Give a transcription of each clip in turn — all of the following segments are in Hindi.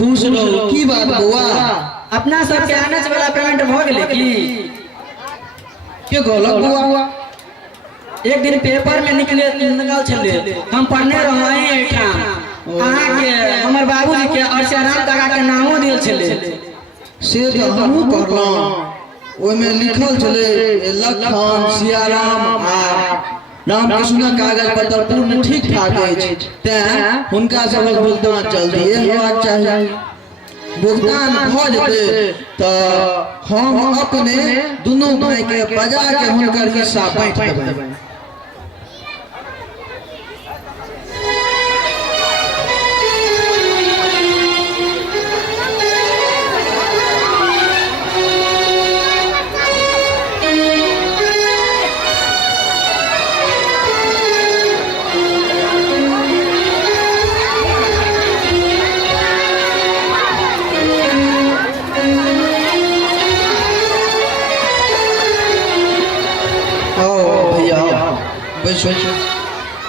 खुश रहो। की बात बउआ? अपना सबके आने वाला पेमेंट भ गेलै की? के कहलक बउआ? एक दिन पेपर में निकल छले, हम पढ़ने रहे एठाम अहाँ के हमर बाबूजी के और श्याराम काका के नामो दिल छले। से तो हमहू पढ़लहुं, ओय में लिखल छले लखन सियाराम आ रामकृष्ण कागज पत्र पूर्ण ठीक ठाक अछि, तें हुनका सबक भुगतान जल्दी होबाक चाही। भुगतान भ जेते तो हम अपने दुनू भाई के बजा के हुनकर हिस्सा बांट देबै।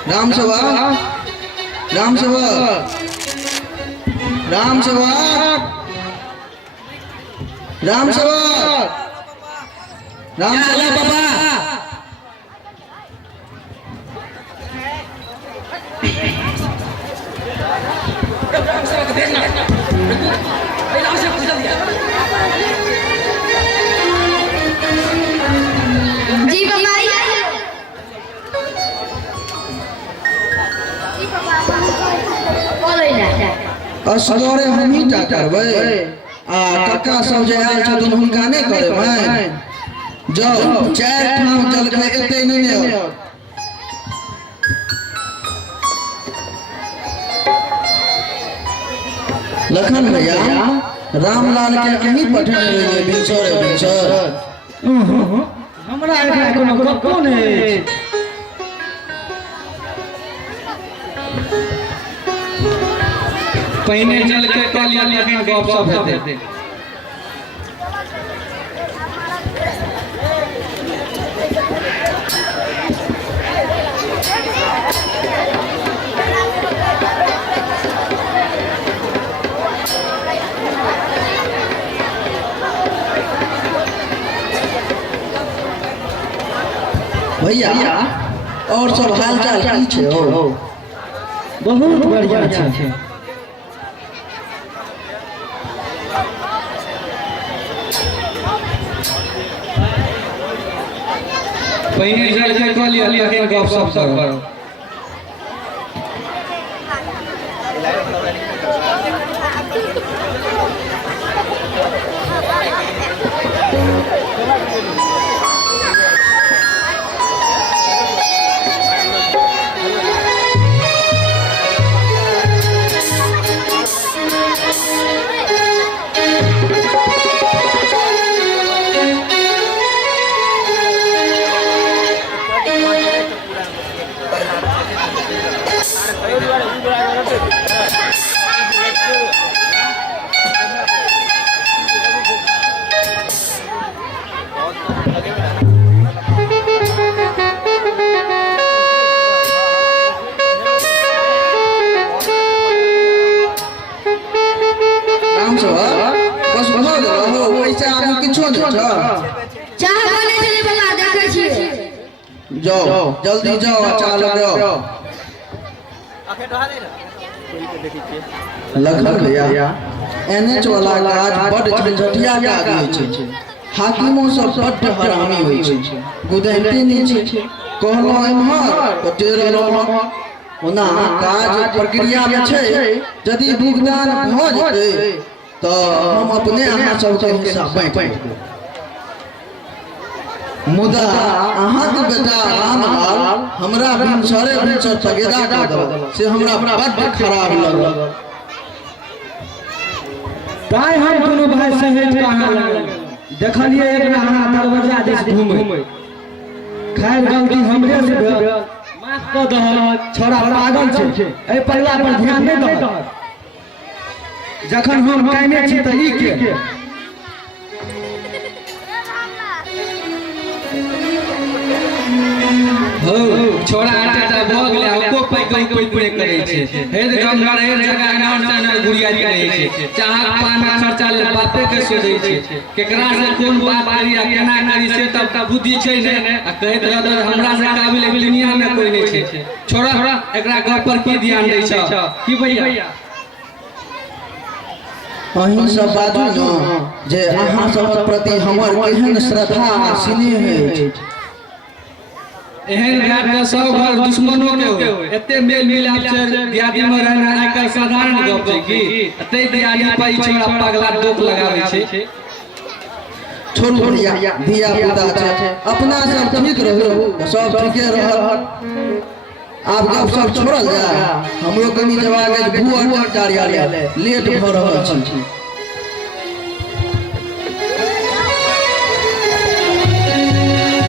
राम सेवा, राम सेवा, राम सेवा, राम सेवा, राम सेवा बाबा। जी बाबा असगरे हम ही टा करबै आ कक्का सब जे आयल छथुन हुनका नहि करबै। जाओ चार ठाम जलखै एते नहि ने। लखन भैया रामलाल के अहीं पठेने रहिए भिनसर। हमरा एकरा कोनो गप्पो नहि। पहिने चल के कलिया लेकिन गप सब हेते। भैया और सब हालचाल की छै हो? बहुत बढ़िया छै। पहिने चल के कलिया लेकिन गप सब करो। जाओ जल्दी जाओ, चाल जाओ। लखन भैया एनएच वाला काज बड़ झंझटिया काज छै। हाकिमो सब बड़ हरामी होइ छै, गुदैते नहि छै। कहलो एम्हर तो टेरलो ओना काज प्रक्रिया में छै। यदि भुगतान भ जेतै तो हम अपने अहाँ सबके हिस्सा बांट देबै। मुदा अहाँ के बेटा रामलाल हमरा भिनसर तगेदा कर देलक, से हमरा बड़ खराब लगल। ताई हम दुनू भाई सहेज के अहाँ देखलिए एक अहाँ दरवाजा दिस घूमै। खैर गलती हमरे से भेल, माफ क दह। छोरा पागल छै, ए पहिला पर ध्यान नहि दह। जखन हम कहने छी त ई के हो छोरा आटा भ गेलै, को पाई के उपयोग करे छे हेद गंगा हेद जगह नाम चैनल गुड़िया करे छे चाह पाना खर्चा ले बापे के सोचै छे केकरा से कोन बात करी आ केना करी से तब बुद्धि छै ने आ कहैत रहत हमरा से काबिल दुनिया में कोई नहीं छे छोड़ा एकरा गप पर की ध्यान दै छ की भैया अहीं सब बाजू न जे अहाँ सब प्रति हमर केहन श्रद्धा आ स्नेह अछि एहन बात के सब घर दुश्मनों के होय एते मेल मिलाप से दियादी में रहना आइ काल साधारण गप छै की एते दियादी पाई छोरा पगला डोक लगाबै छै छोड़ू भैया धिया पुता छै अपना सब ठीक रहू सब ठीके रहत आप गप सब छोड़ल जा हमरो कनी जवाब भूअर चारिया लेट भ रहल छी